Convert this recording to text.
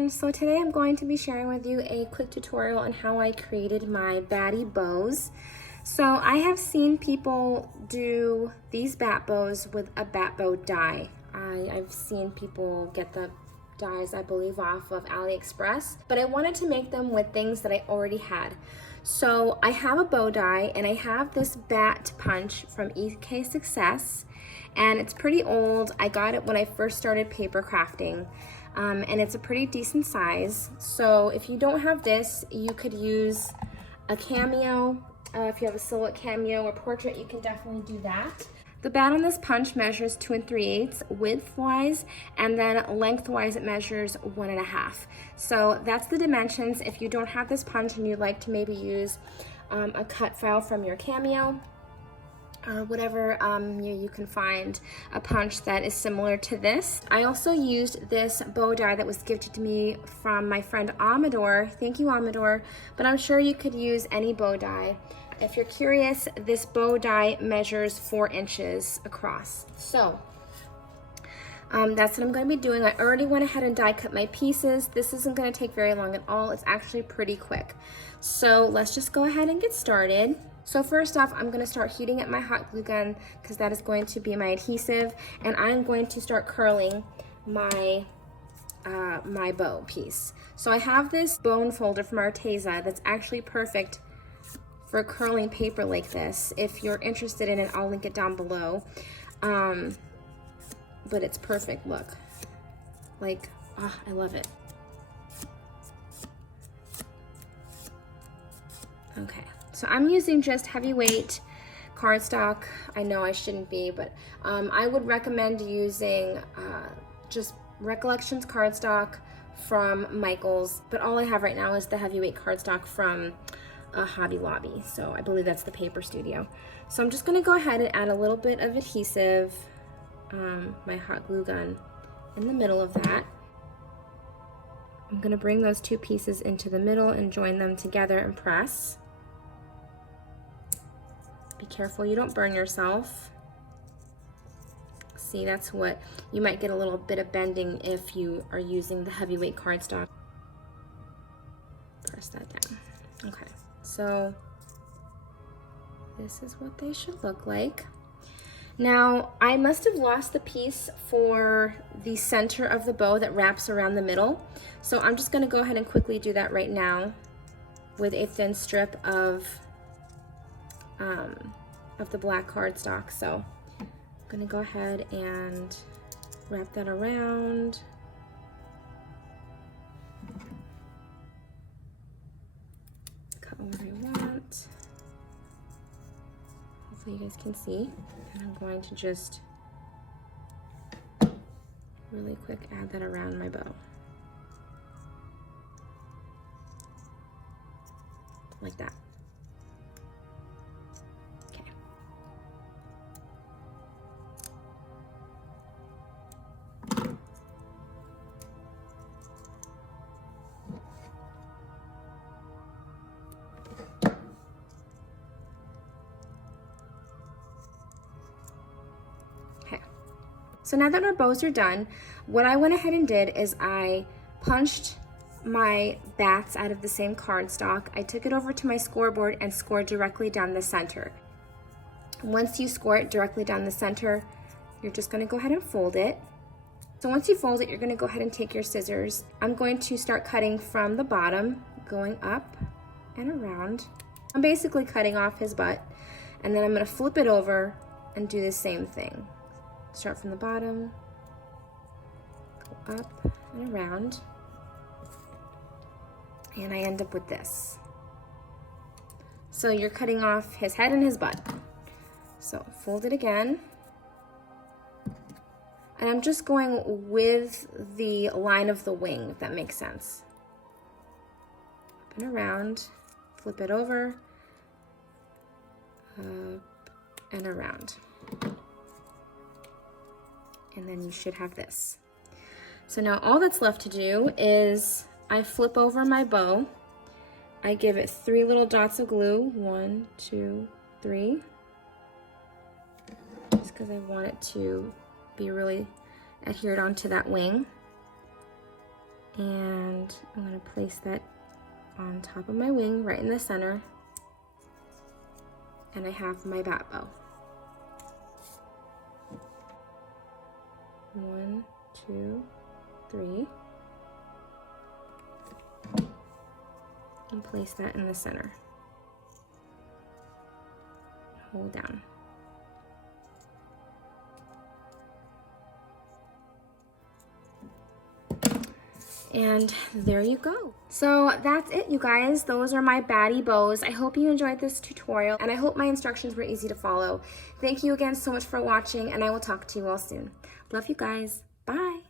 everyone. So today I'm going to be sharing with you a quick tutorial on how I created my Batty bows. So I have seen people do these bat bows with a bat bow die. I've seen people get the dies, I believe, off of AliExpress, but I wanted to make them with things that I already had. So I have a bow die and I have this bat punch from EK Success, and it's pretty old. I got it when I first started paper crafting, and it's a pretty decent size. So if you don't have this, you could use a cameo. If you have a silhouette cameo or portrait, you can definitely do that. The bat on this punch measures 2 3/8 width-wise, and then lengthwise it measures 1 1/2. So that's the dimensions. If you don't have this punch and you'd like to maybe use a cut file from your cameo or whatever, you can find a punch that is similar to this. I also used this bow die that was gifted to me from my friend Amador. Thank you, Amador. But I'm sure you could use any bow die. If you're curious, this bow die measures 4 inches across. So that's what I'm going to be doing. I already went ahead and die cut my pieces. This isn't going to take very long at all. It's actually pretty quick. So let's just go ahead and get started. So first off, I'm going to start heating up my hot glue gun because that is going to be my adhesive, and I'm going to start curling my my bow piece. So I have this bone folder from Arteza that's actually perfect for curling paper like this. If you're interested in it, I'll link it down below. But it's perfect, look. Like, I love it. Okay, so I'm using just heavyweight cardstock. I know I shouldn't be, but I would recommend using just Recollections cardstock from Michaels, but all I have right now is the heavyweight cardstock from Hobby Lobby. So I believe that's the Paper Studio. So I'm just gonna go ahead and add a little bit of adhesive, my hot glue gun in the middle of that. I'm gonna bring those 2 pieces into the middle and join them together and press. Be careful you don't burn yourself. See, that's what, you might get a little bit of bending if you are using the heavyweight cardstock. Press that down. Okay, so this is what they should look like. Now, I must have lost the piece for the center of the bow that wraps around the middle. So I'm just gonna go ahead and quickly do that right now with a thin strip of the black cardstock. So I'm gonna go ahead and wrap that around. Cut where I want. Hopefully you guys can see. And I'm going to just really quick add that around my bow. Like that. Okay. So now that our bows are done, what I went ahead and did is I punched my bats out of the same cardstock. I took it over to my scoreboard and scored directly down the center. Once you score it directly down the center, you're just gonna go ahead and fold it. So once you fold it, you're gonna go ahead and take your scissors. I'm going to start cutting from the bottom, going up and around. I'm basically cutting off his butt, and then I'm gonna flip it over and do the same thing. Start from the bottom, go up and around, and I end up with this. So you're cutting off his head and his butt. So fold it again, and I'm just going with the line of the wing, if that makes sense. Up and around, flip it over, up and around. And then you should have this. So now all that's left to do is I flip over my bow. I give it 3 little dots of glue. 1, 2, 3. Just because I want it to be really adhered onto that wing. And And I'm going to place that on top of my wing, right in the center. And I have my bat bow. 1, 2, 3. And place that in the center. Hold down. And there you go. So that's it, you guys. Those are my Batty bows. I hope you enjoyed this tutorial, and I hope my instructions were easy to follow. Thank you again so much for watching, and I will talk to you all soon. Love you guys. Bye.